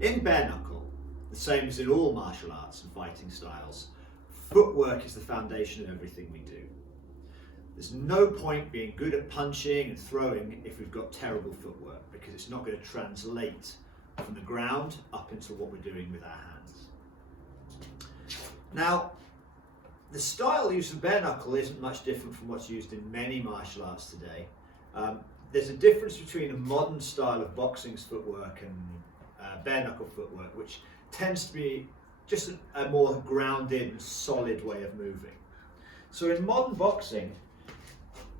In bare knuckle, the same as in all martial arts and fighting styles, footwork is the foundation of everything we do. There's no point being good at punching and throwing if we've got terrible footwork, because it's not going to translate from the ground up into what we're doing with our hands. Now, the style used for bare knuckle isn't much different from what's used in many martial arts today. There's a difference between a modern style of boxing's footwork and bare knuckle footwork, which tends to be just a more grounded and solid way of moving. So in modern boxing,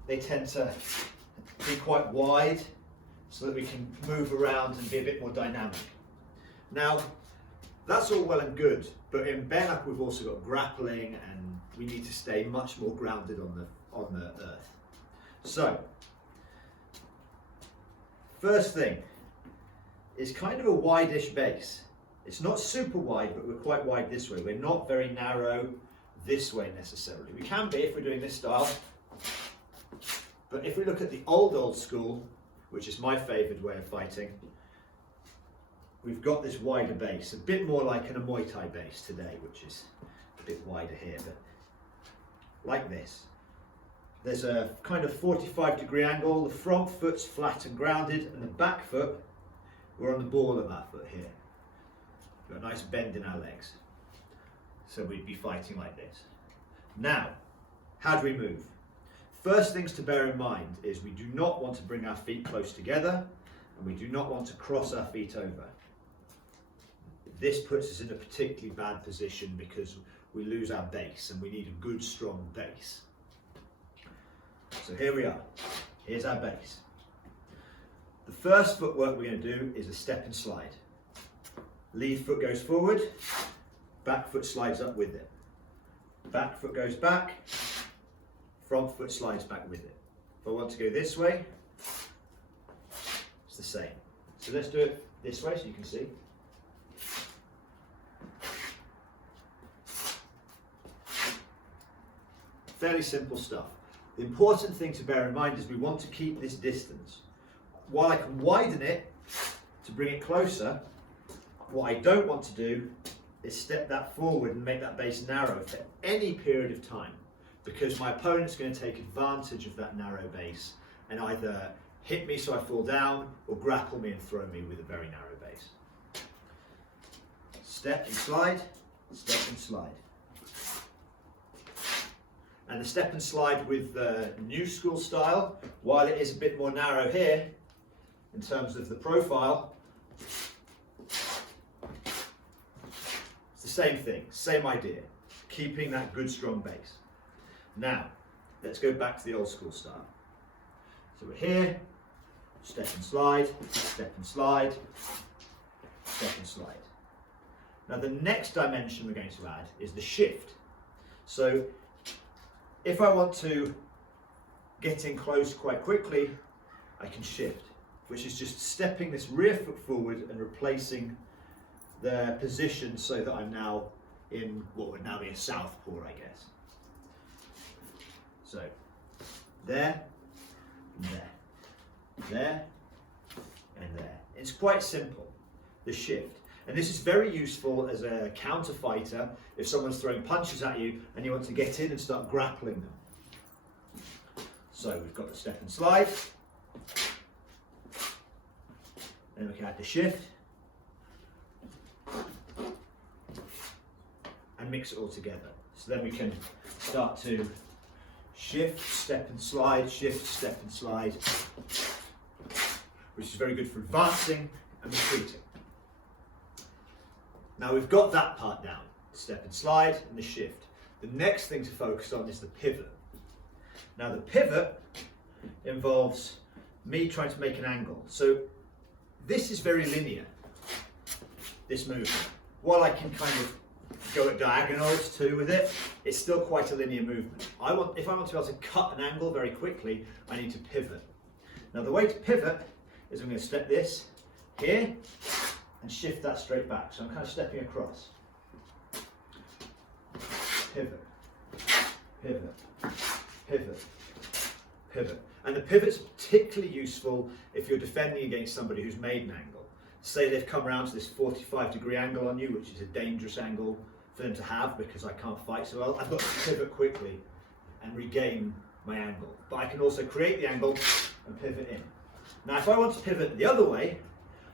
they tend to be quite wide so that we can move around and be a bit more dynamic. Now, that's all well and good, but in bare knuckle we've also got grappling, and we need to stay much more grounded on the earth. So, first thing is kind of a wide-ish base. It's not super wide, but we're quite wide this way. We're not very narrow this way necessarily. We can be if we're doing this style. But if we look at the old school, which is my favoured way of fighting, we've got this wider base, a bit more like in a Muay Thai base today, which is a bit wider here, but like this. There's a kind of 45-degree angle, the front foot's flat and grounded, and the back foot, we're on the ball of that foot here. We've got a nice bend in our legs. So we'd be fighting like this. Now, how do we move? First things to bear in mind is we do not want to bring our feet close together, and we do not want to cross our feet over. This puts us in a particularly bad position because we lose our base, and we need a good strong base. So here we are. Here's our base. The first footwork we're going to do is a step and slide. Lead foot goes forward, back foot slides up with it. Back foot goes back, front foot slides back with it. If I want to go this way, it's the same. So let's do it this way so you can see. Fairly simple stuff. The important thing to bear in mind is we want to keep this distance. While I can widen it to bring it closer, what I don't want to do is step that forward and make that base narrow for any period of time, because my opponent's going to take advantage of that narrow base and either hit me so I fall down or grapple me and throw me with a very narrow base. Step and slide, step and slide. And the step and slide with the new school style, while it is a bit more narrow here in terms of the profile, it's the same thing, same idea, keeping that good strong base. Now, let's go back to the old school style. So we're here, step and slide, step and slide, step and slide. Now the next dimension we're going to add is the shift. So if I want to get in close quite quickly, I can shift, which is just stepping this rear foot forward and replacing the position so that I'm now in what would now be a southpaw, I guess. So, there, and there, there, and there. It's quite simple, the shift. And this is very useful as a counter fighter if someone's throwing punches at you and you want to get in and start grappling them. So we've got the step and slide. Then we can add the shift. And mix it all together. So then we can start to shift, step and slide, shift, step and slide, which is very good for advancing and retreating. Now we've got that part down, step and slide and the shift. The next thing to focus on is the pivot. Now the pivot involves me trying to make an angle. So this is very linear, this movement. While I can kind of go at diagonals too with it, it's still quite a linear movement. If I want to be able to cut an angle very quickly, I need to pivot. Now the way to pivot is I'm going to step this here and shift that straight back. So I'm kind of stepping across. Pivot, pivot, pivot, pivot. And the pivot's particularly useful if you're defending against somebody who's made an angle. say they've come around to this 45-degree angle on you, which is a dangerous angle for them to have because I can't fight so well, I've got to pivot quickly and regain my angle. But I can also create the angle and pivot in. Now if I want to pivot the other way,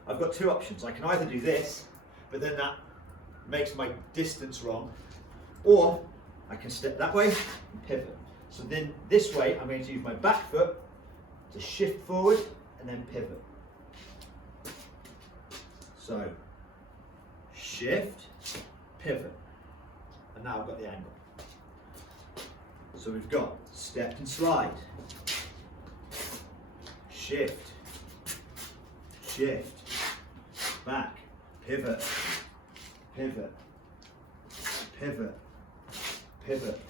I've got two options. I can either do this, but then that makes my distance wrong, or I can step that way and pivot. So then this way I'm going to use my back foot to shift forward and then pivot. So shift, pivot, and now I've got the angle. So we've got step and slide, shift, shift, back, pivot, pivot, pivot, pivot.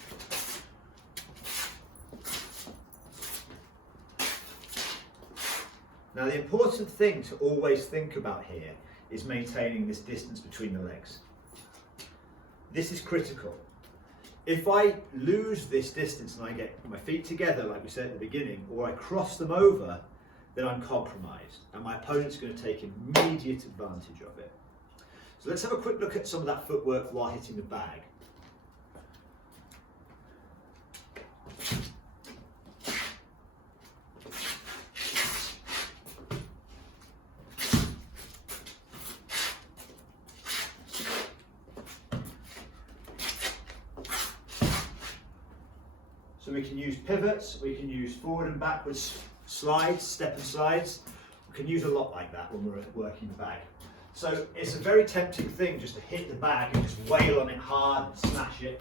Now the important thing to always think about here is maintaining this distance between the legs. This is critical. If I lose this distance and I get my feet together, like we said at the beginning, or I cross them over, then I'm compromised and my opponent's going to take immediate advantage of it. So let's have a quick look at some of that footwork while hitting the bag. So we can use pivots, we can use forward and backwards slides, step and slides. We can use a lot like that when we're working the bag. So it's a very tempting thing just to hit the bag and just wail on it hard and smash it.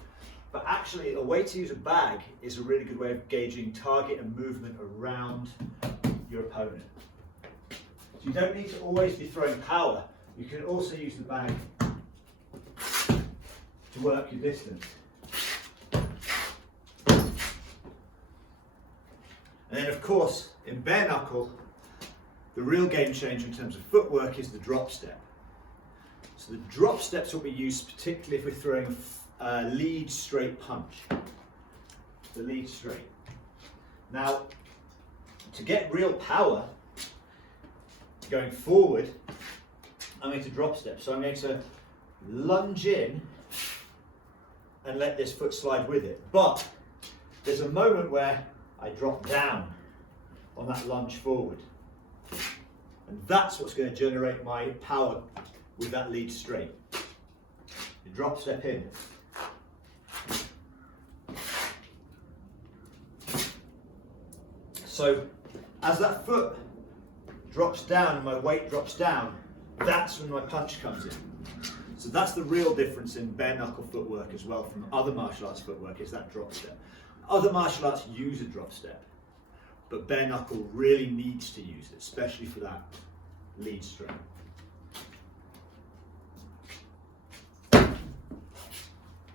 But actually a way to use a bag is a really good way of gauging target and movement around your opponent. So you don't need to always be throwing power. You can also use the bag to work your distance. And then of course, in bare knuckle, the real game changer in terms of footwork is the drop step. So the drop step's what we use particularly if we're throwing a lead straight punch. The lead straight. Now, to get real power going forward, I'm going to drop step. So I'm going to lunge in and let this foot slide with it. But there's a moment where I drop down on that lunge forward. And that's what's going to generate my power with that lead straight. You drop step in. So as that foot drops down and my weight drops down, that's when my punch comes in. So that's the real difference in bare knuckle footwork as well from other martial arts footwork, is that drop step. Other martial arts use a drop step, but bare knuckle really needs to use it, especially for that lead straight.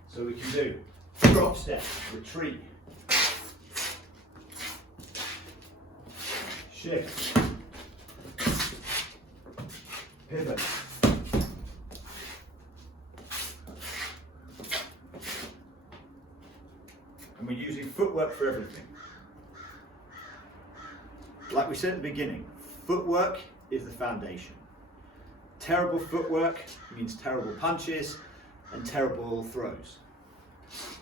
So we can do drop step, retreat, shift, pivot, and we're using footwork for everything. Like we said at the beginning, footwork is the foundation. Terrible footwork means terrible punches and terrible throws.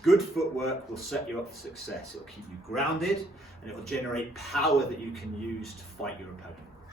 Good footwork will set you up for success. It will keep you grounded and it will generate power that you can use to fight your opponent.